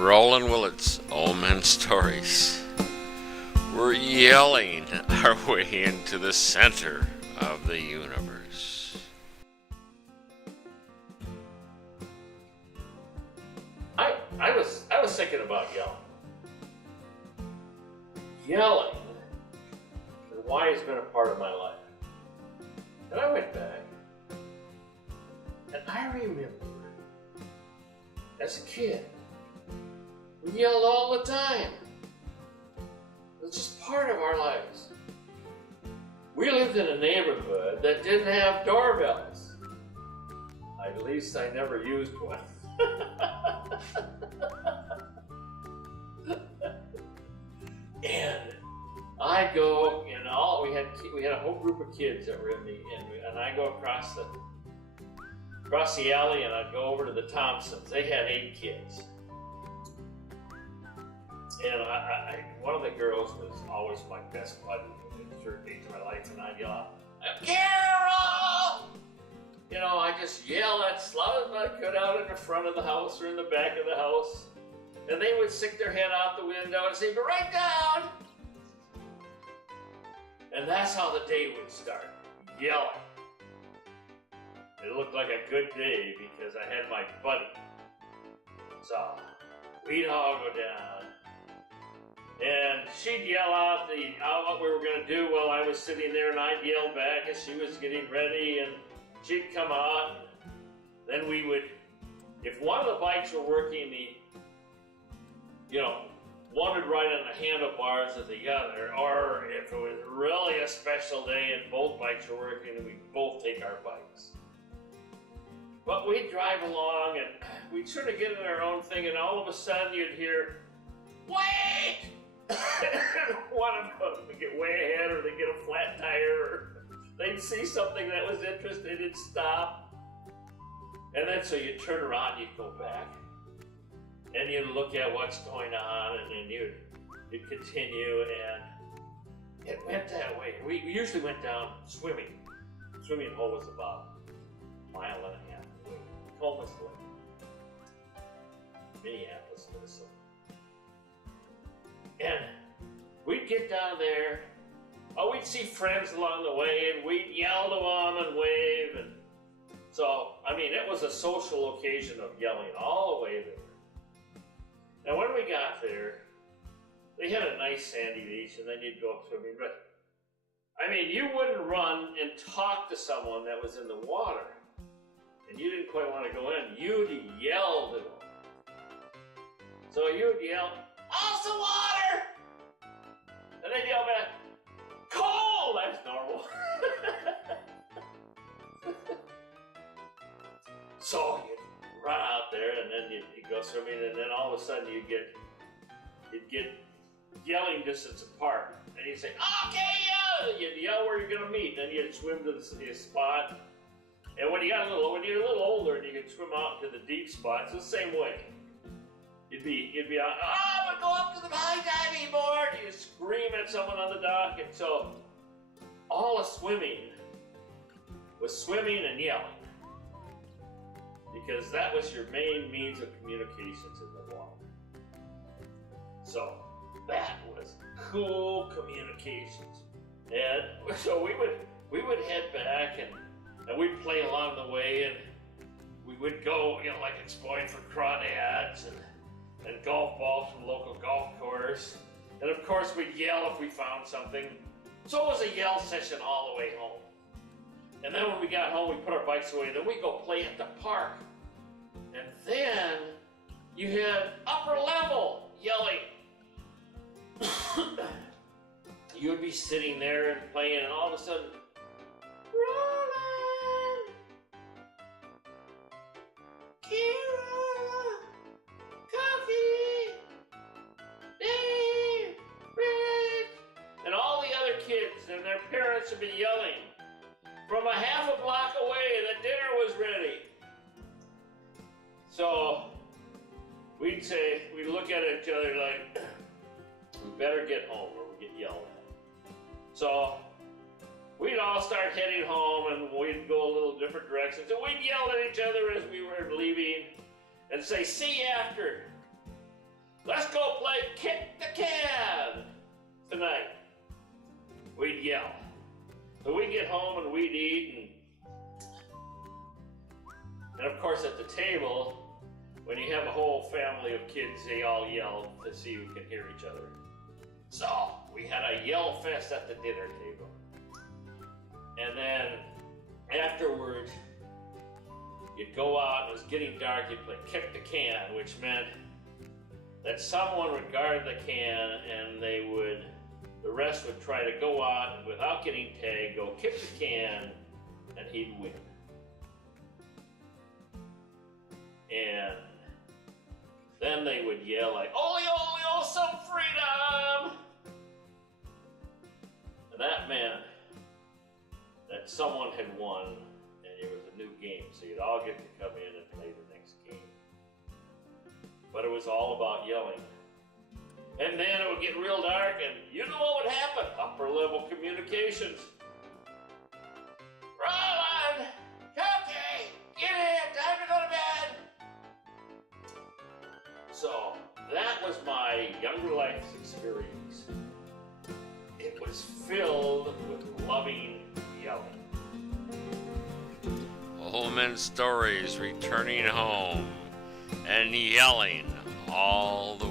Roland Willits, Old Men Stories. We're yelling our way into the center of the universe. I was thinking about yelling and why it's been a part of my life. And I went back and I remember as a kid, we yelled all the time. It was just part of our lives. We lived in a neighborhood that didn't have doorbells. At least I never used one. And I go, we had a whole group of kids that were in and I go across the alley and I'd go over to the Thompsons. They had 8 kids. And one of the girls was always my best buddy in the third age of my life, and I'd yell out, "Carol!" I just yell as loud as I could out in the front of the house or in the back of the house. And they would stick their head out the window and say, "Go right down!" And that's how the day would start, yelling. It looked like a good day because I had my buddy. So we'd all go down. And she'd yell out what we were going to do while I was sitting there, and I'd yell back as she was getting ready, and she'd come out. Then we would, if one of the bikes were working, one would ride on the handlebars of the other, or if it was really a special day and both bikes were working, we'd both take our bikes. But we'd drive along, and we'd sort of get in our own thing, and all of a sudden you'd hear, "Wait!" One of them would get way ahead, or they'd get a flat tire, or they'd see something that was interesting, it'd stop. And then so you'd turn around, you'd go back, and you'd look at what's going on, and then you'd continue, and it went that way. We usually went down swimming. Swimming hole was about a mile and a half away. Almost like Minneapolis, Minnesota. And we'd get down there, we'd see friends along the way, and we'd yell to them and wave. And so, it was a social occasion of yelling all the way there. And when we got there, they had a nice sandy beach, and then you'd go swimming. But, you wouldn't run and talk to someone that was in the water, and you didn't quite want to go in. You'd yell to them. So you'd yell, "Off the water!" And they'd yell back, "Cold!" That's normal. So you'd run out there, and then you'd go swimming, and then all of a sudden you'd get yelling distance apart. And you'd say, "Okay, yeah!" You'd yell where you're going to meet. Then you'd swim to the spot. And when you're a little older and you could swim out to the deep spots, it's the same way. You'd be out, "I'm going to go up to the high diving board!" You'd scream at someone on the dock. And so all of swimming was swimming and yelling, because that was your main means of communications in the water. So that was cool communications. And so we would head back, and we'd play along the way, and we would go, like exploring for crawdads and golf balls from the local golf course. And of course we'd yell if we found something. So it was a yell session all the way home. And then when we got home, we put our bikes away, then we'd go play at the park. And then you had upper level yelling. You would be sitting there and playing, and all of a sudden, "Roland! Kira! Coffee! Dave! Rick!" And all the other kids and their parents would be yelling from a half a block away that dinner was ready. So we'd look at each other like, "We better get home or we get yelled at." So we'd all start heading home, and we'd go a little different directions. And we'd yell at each other as we were leaving and say, "See you after." let's go play kick the can tonight. We'd yell. So we'd get home and we'd eat, and of course at the table, when you have a whole family of kids, they all yell to see who can hear each other. So we had a yell fest at the dinner table. And then afterward, you'd go out, and it was getting dark, you'd play kick the can, which meant that someone would guard the can and the rest would try to go out and without getting tagged, go kick the can, and he'd win. And then they would yell like, "Ole, ole, ole, some freedom!" And that meant that someone had won and it was a new game, so you'd all get to come in and play the next game. But it was all about yelling. And then it would get real dark, and you know what would happen? Upper level communications. "Roland! Okay, get in, time to go to bed!" So that was my younger life's experience. It was filled with loving yelling. Old men's stories returning home and yelling all the